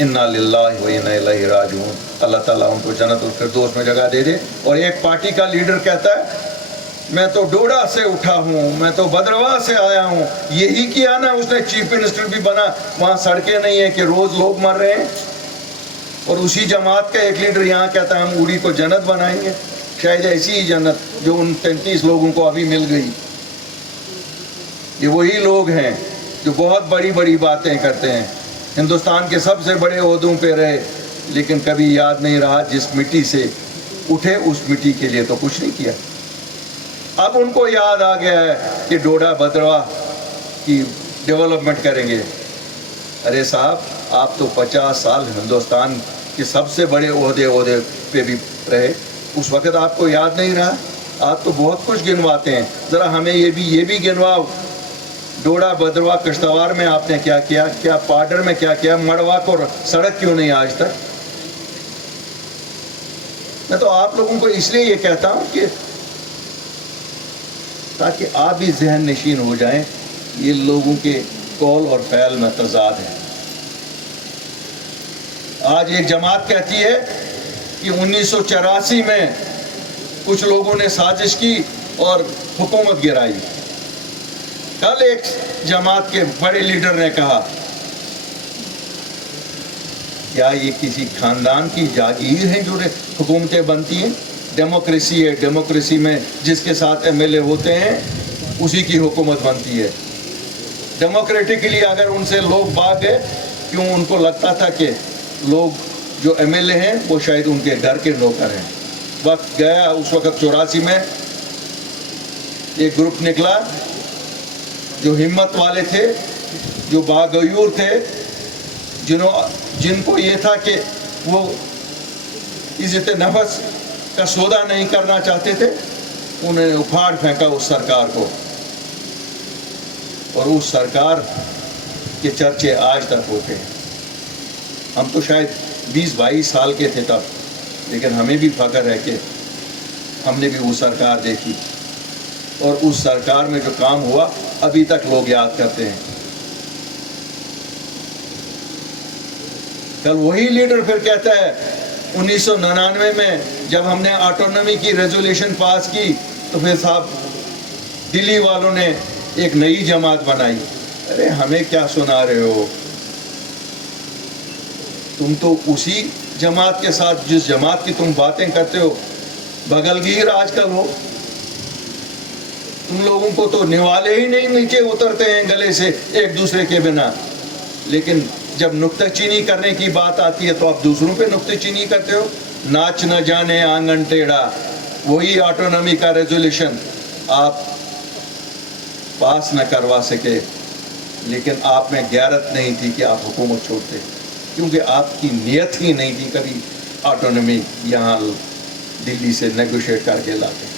انا للہ و انا الیہ راجعون، اللہ تعالیٰ ان کو جنت الفردوس میں جگہ دے دے۔ اور ایک پارٹی کا لیڈر کہتا ہے میں تو ڈوڈا سے اٹھا ہوں، میں تو بدرواہ سے آیا ہوں، یہی کیا نا اس نے چیف منسٹر بھی بنا، وہاں سڑکیں نہیں ہیں کہ روز لوگ مر رہے ہیں۔ اور اسی جماعت کا ایک لیڈر یہاں کہتا ہے ہم اوڑی کو جنت بنائیں گے، شاید ایسی ہی جنت جو ان 33 لوگوں کو ابھی مل گئی۔ یہ وہی لوگ ہیں جو بہت بڑی بڑی باتیں کرتے ہیں، ہندوستان کے سب سے بڑے عہدوں پہ رہے، لیکن کبھی یاد نہیں رہا جس مٹی سے اٹھے اس مٹی کے لیے تو کچھ نہیں کیا۔ اب ان کو یاد آ گیا ہے کہ ڈوڈا بدرواہ کی ڈیولپمنٹ کریں گے۔ ارے صاحب آپ تو 50 سال ہندوستان کے سب سے بڑے عہدے پہ بھی رہے، اس وقت آپ کو یاد نہیں رہا؟ آپ تو بہت کچھ گنواتے ہیں، ذرا ہمیں یہ بھی گنواؤ۔ ڈوڈا بدرواہ کشتواڑ میں آپ نے کیا کیا، کیا پاڈر میں کیا کیا، مڑوا کو سڑک کیوں نہیں آج تک؟ میں تو آپ لوگوں کو اس لیے یہ کہتا ہوں کہ تاکہ آپ بھی ذہن نشین ہو جائیں، یہ لوگوں کے قول اور فعل میں تضاد ہے۔ آج ایک جماعت کہتی ہے کہ 1984 میں کچھ لوگوں نے سازش کی اور حکومت گرائی۔ کل ایک جماعت کے بڑے لیڈر نے کہا کیا یہ کسی خاندان کی جاگیر ہے جو حکومتیں بنتی ہیں؟ ڈیموکریسی ہے، ڈیموکریسی میں جس کے ساتھ ایم ایل اے ہوتے ہیں اسی کی حکومت بنتی ہے۔ ڈیموکریٹکلی اگر ان سے لوگ بھاگ گئے، کیوں ان کو لگتا تھا کہ لوگ جو ایم ایل اے ہیں وہ شاید ان کے گھر کے نوکر ہیں۔ وقت گیا، اس وقت 84 میں ایک گروپ نکلا جو ہمت والے تھے، جو باغیور تھے، جن کو یہ تھا کہ وہ عزت نفس کا سودا نہیں کرنا چاہتے تھے، انہوں نے اکھاڑ پھینکا اس سرکار کو، اور اس سرکار کے چرچے آج تک ہوتے ہیں۔ ہم تو شاید 20-22 سال کے تھے تب، لیکن ہمیں بھی فخر ہے کہ ہم نے بھی وہ سرکار دیکھی، اور اس سرکار میں جو کام ہوا ابھی تک لوگ یاد کرتے ہیں۔ کل وہی لیڈر پھر کہتا ہے 1999 میں جب ہم نے آٹونومی کی ریزولیوشن پاس کی تو پھر صاحب دلی والوں نے ایک نئی جماعت بنائی۔ ارے ہمیں کیا سنا رہے ہو؟ تم تو اسی جماعت کے ساتھ، جس جماعت کی تم باتیں کرتے ہو، بغل گیر آج کل ہو۔ تم لوگوں کو تو نوالے ہی نہیں نیچے اترتے ہیں گلے سے ایک دوسرے کے بنا، لیکن جب نکتہ چینی کرنے کی بات آتی ہے تو آپ دوسروں پہ نکتہ چینی کرتے ہو۔ ناچ نہ جانے آنگن ٹیڑھا، وہی آٹونومی کا ریزولیوشن آپ پاس نہ کروا سکے، لیکن آپ میں غیرت نہیں تھی کہ آپ حکومت چھوڑتے، کیونکہ آپ کی نیت ہی نہیں تھی کبھی آٹونومی یہاں دلی سے نیگوشیٹ کر کے لاتے۔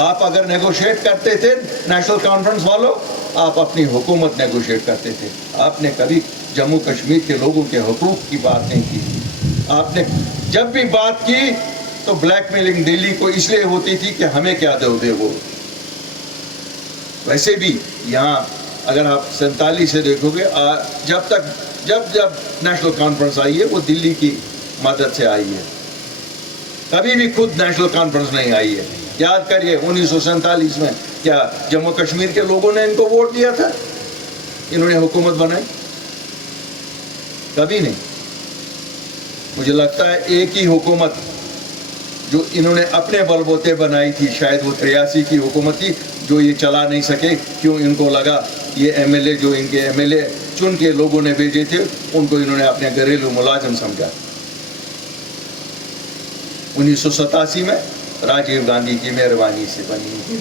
آپ اگر نیگوشیٹ کرتے تھے نیشنل کانفرنس والوں، آپ اپنی حکومت نیگوشیٹ کرتے تھے۔ آپ نے کبھی جموں کشمیر کے لوگوں کے حقوق کی بات نہیں کی۔ آپ نے جب بھی بات کی تو بلیک میلنگ دلی کو اس لیے ہوتی تھی کہ ہمیں کیا دو گے وہ۔ ویسے بھی یہاں اگر آپ 47 سے دیکھو گے، جب نیشنل کانفرنس آئی ہے وہ دلی کی مدد سے آئی ہے، کبھی بھی خود نیشنل کانفرنس نہیں آئی ہے۔ یاد کریے 1947 میں کیا جموں کشمیر کے لوگوں نے ان کو ووٹ دیا تھا؟ انہوں نے حکومت بنائی؟ کبھی نہیں۔ مجھے لگتا ہے ایک ہی حکومت جو انہوں نے اپنے بل بوتے بنائی تھی، شاید وہ 83 کی حکومت تھی، جو یہ چلا نہیں سکے، کیوں؟ ان کو لگا یہ ایم ایل اے جو ان کے ایم ایل اے چن کے لوگوں نے بھیجے تھے ان کو انہوں نے اپنے گھریلو ملازم سمجھا۔ 1987 میں راجیو گاندھی کی مہربانی سے بنی تھی،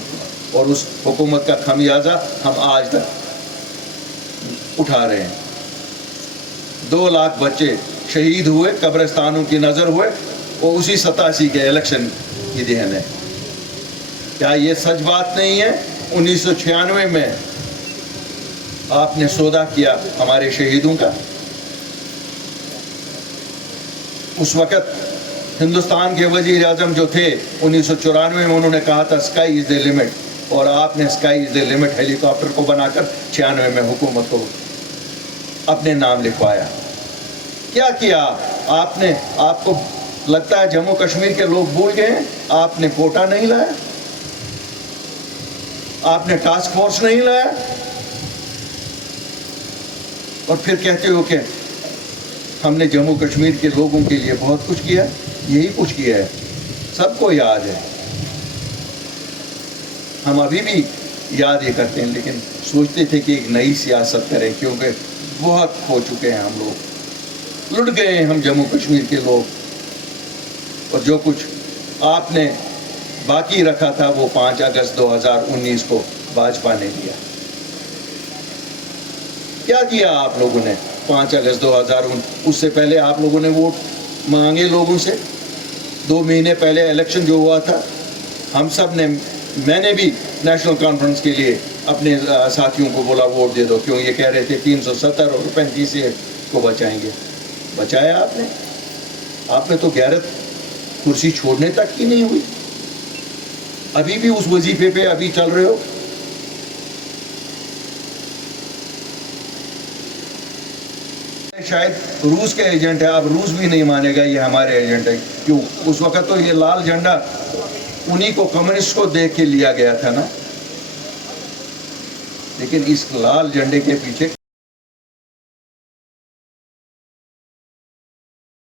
اور اس حکومت کا خمیازہ ہم آج تک اٹھا رہے ہیں۔ 2 لاکھ بچے شہید ہوئے، قبرستانوں کی نظر ہوئے، وہ اسی 87 کے الیکشن کی دہن ہے۔ کیا یہ سچ بات نہیں ہے؟ 1996 میں آپ نے سودا کیا ہمارے شہیدوں کا۔ اس وقت ہندوستان کے وزیر اعظم جو تھے 1994 میں، انہوں نے کہا تھا اسکائی از دی لمٹ، اور آپ نے sky is the limit Halley copter کو بنا کر 96 میں حکومت کو اپنے نام لکھوایا۔ کیا کیا آپ نے؟ آپ کو لگتا ہے جموں کشمیر کے لوگ بھول گئے ہیں؟ آپ نے کوٹا نہیں لایا، آپ نے ٹاسک فورس نہیں لایا، اور پھر کہتے ہو کہ ہم نے جموں کشمیر کے لوگوں کے لیے بہت کچھ کیا۔ یہی کچھ کیا ہے، سب کو یاد ہے، ہم ابھی بھی یاد یہ کرتے ہیں، لیکن سوچتے تھے کہ ایک نئی سیاست کریں، کیونکہ بہت کھو چکے ہیں ہم لوگ، لٹ گئے ہیں ہم جموں کشمیر کے لوگ، اور جو کچھ آپ نے باقی رکھا تھا وہ 5 اگست 2019 کو بھاجپا نے دیا۔ کیا دیا آپ لوگوں نے 5 اگست 2019؟ اس سے پہلے آپ لوگوں نے ووٹ مانگے لوگوں سے، 2 مہینے پہلے الیکشن جو ہوا تھا، ہم سب نے، میں نے بھی نیشنل کانفرنس کے لیے اپنے ساتھیوں کو بولا ووٹ دے دو، کیوں یہ کہہ رہے تھے 370 اور 35 کو بچائیں گے۔ بچایا آپ نے تو غیرت کرسی چھوڑنے تک کی نہیں ہوئی، ابھی بھی اس وظیفے پہ ابھی چل رہے ہو۔ شاید روس کے ایجنٹ ہے، اب روس بھی نہیں مانے گا یہ ہمارے ایجنٹ ہے، کیوں؟ اس وقت تو یہ لال جھنڈا انہی کو، کمیونسٹ کو دیکھ کے لیا گیا تھا نا، لیکن اس لال جھنڈے کے پیچھے